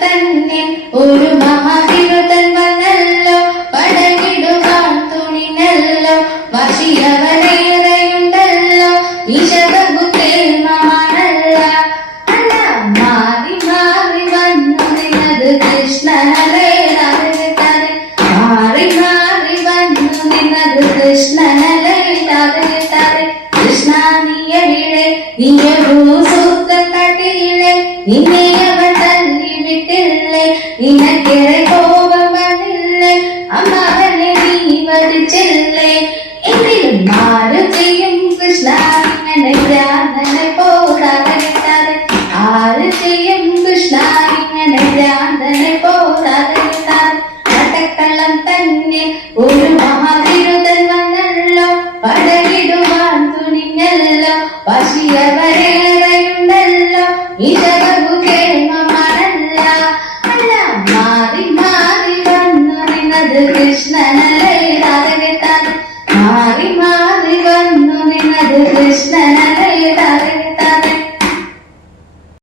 തന്നെ ഒരു മഹാവിരുദ്ധൻ വന്നല്ലോ, പടകിടുവാൻ തുണിഞ്ഞല്ലോ, വശിയവരേറെയുണ്ടല്ലോ, ഈശബുദ്ധേമാണല്ല. അല്ല മാറി മാറി വന്നു നിന്നത് കൃഷ്ണനല്ലേ, മാറി മാറി വന്നു നിന്നത് കൃഷ്ണനല്ലേ. കൃഷ്ണ നീയവിടെ നീയൊരു സൂത്രം കാട്ടിയില്ലേ, നിന്നെ അവൻ തല്ലി വിട്ടില്ലേ, നിനക്കേറെ കോപം വന്നില്ലേ, അമ്മാവനെ നീ വധിച്ചില്ലേ. എങ്കിലും മാറ് ചെയ്യും കൃഷ്ണ ഇങ്ങനെ ഭ്രാന്തനെ പോരാതെ കിട്ടാതെ, ആര് ചെയ്യും കൃഷ്ണ ഇങ്ങനെ ഭ്രാന്തനെ പോരാതെ കിട്ടാതെ. കടക്കള്ളം തന്നെ ഒരു മഹാവിരുദ്ധൻ വന്നല്ലോ, പടകിടുവാൻ തുനിഞ്ഞല്ലോ, വശിയവരേറെയുണ്ടല്ലോ, ഈശബുദ്ധേമാണല്ല. അല്ല മാറി മാറി വന്നു നിന്നത് കൃഷ്ണനല്ലേ.